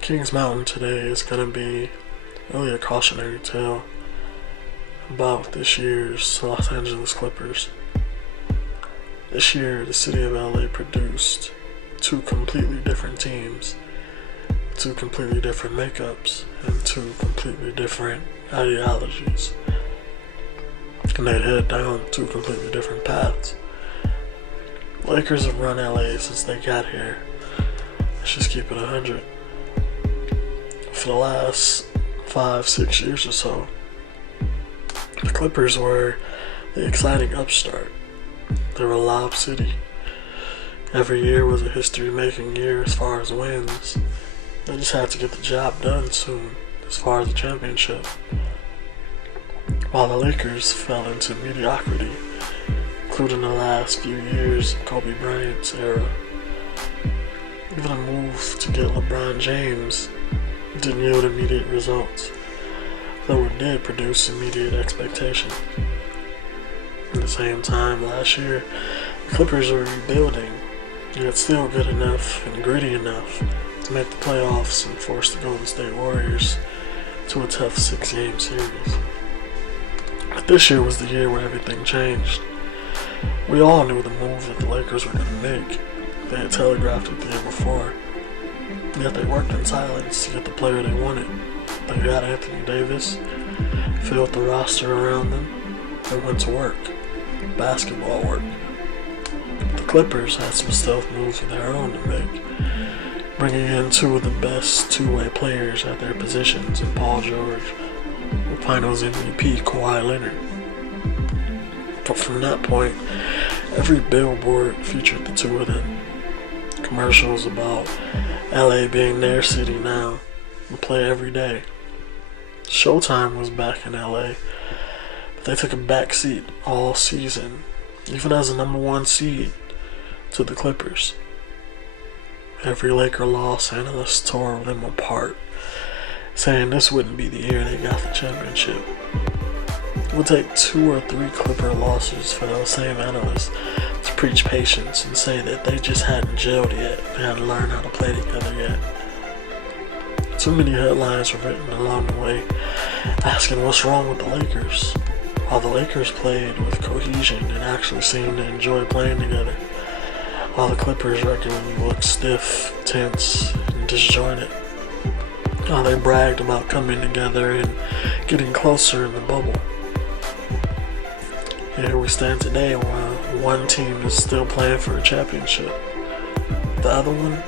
Kings Mountain today is going to be really a cautionary tale about this year's Los Angeles Clippers. This year, the city of LA produced two completely different teams, two completely different makeups, and two completely different ideologies. And they'd head down two completely different paths. Lakers have run LA since they got here. Let's just keep it 100. For the last 5-6 years or so, the Clippers were the exciting upstart. They were a Lob City. Every year was a history-making year as far as wins. They just had to get the job done soon as far as the championship. While the Lakers fell into mediocrity, including the last few years of Kobe Bryant's era. Even a move to get LeBron James didn't yield immediate results, though it did produce immediate expectation. At the same time, last year, the Clippers were rebuilding, yet still good enough and gritty enough to make the playoffs and force the Golden State Warriors to a tough 6-game series. But this year was the year where everything changed. We all knew the move that the Lakers were going to make. They had telegraphed it the year before. Yet they worked in silence to get the player they wanted. They got Anthony Davis, filled the roster around them, and went to work. Basketball work. The Clippers had some stealth moves of their own to make, bringing in two of the best two-way players at their positions in Paul George and Finals MVP Kawhi Leonard. But from that point, every billboard featured the two of them. Commercials about LA being their city now and play every day. Showtime was back in LA, but they took a back seat all season, even as a number one seed, to the Clippers. Every Laker loss analyst tore them apart, saying this wouldn't be the year they got the championship. It would take 2 or 3 Clipper losses for those same analysts to preach patience and say that they just hadn't gelled yet, they hadn't learned how to play together yet. Too many headlines were written along the way asking what's wrong with the Lakers, while the Lakers played with cohesion and actually seemed to enjoy playing together, while the Clippers regularly looked stiff, tense, and disjointed. While they bragged about coming together and getting closer in the bubble. Here we stand today while one team is still playing for a championship. The other one,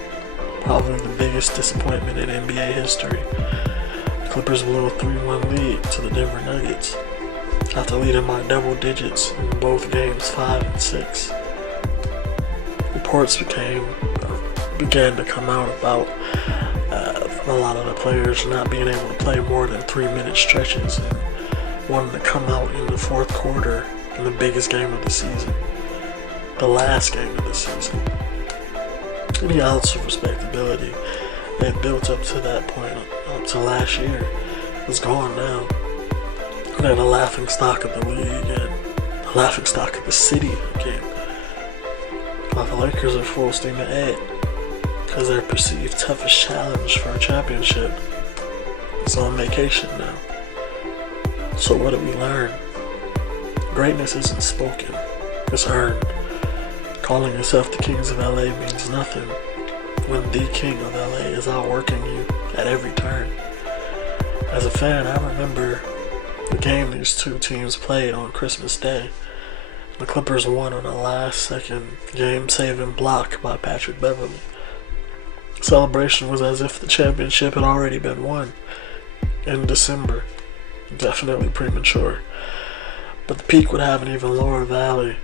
probably the biggest disappointment in NBA history. The Clippers blew a 3-1 lead to the Denver Nuggets after leading by double digits in both games 5 and 6. Reports began to come out about a lot of the players not being able to play more than 3-minute stretches and wanting to come out in the fourth quarter in the biggest game of the season, the last game of the season. Any ounce of respectability they had built up to that point, up to last year, was gone now. They're the laughing stock of the league and the laughing stock of the city again. While the Lakers are full steam ahead, because their perceived toughest challenge for a championship is on vacation now. So what did we learn? Greatness isn't spoken, it's earned. Calling yourself the Kings of LA means nothing when the King of LA is outworking you at every turn. As a fan, I remember the game these two teams played on Christmas Day. The Clippers won on a last-second game-saving block by Patrick Beverley. Celebration was as if the championship had already been won in December. Definitely premature. But the peak would have an even lower valley,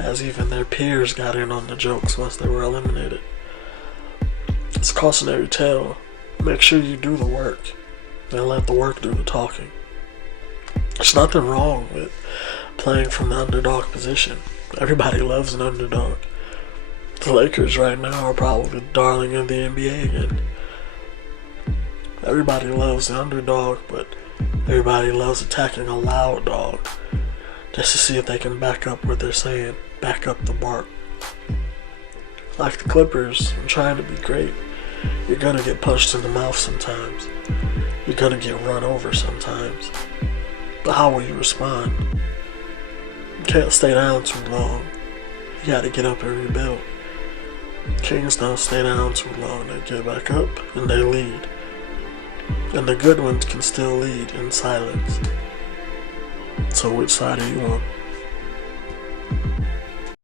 as even their peers got in on the jokes once they were eliminated. It's a cautionary tale. Make sure you do the work, and let the work do the talking. There's nothing wrong with playing from the underdog position. Everybody loves an underdog. The Lakers right now are probably the darling of the NBA again. Everybody loves the underdog, but everybody loves attacking a loud dog just to see if they can back up what they're saying, back up the bark. Like the Clippers, I'm trying to be great, You're gonna get punched in the mouth sometimes. You're gonna get run over sometimes. But how will you respond? You can't stay down too long. You gotta get up and rebuild. Kings don't stay down too long. They get back up and they lead. And the good ones can still lead in silence. So which side are you on?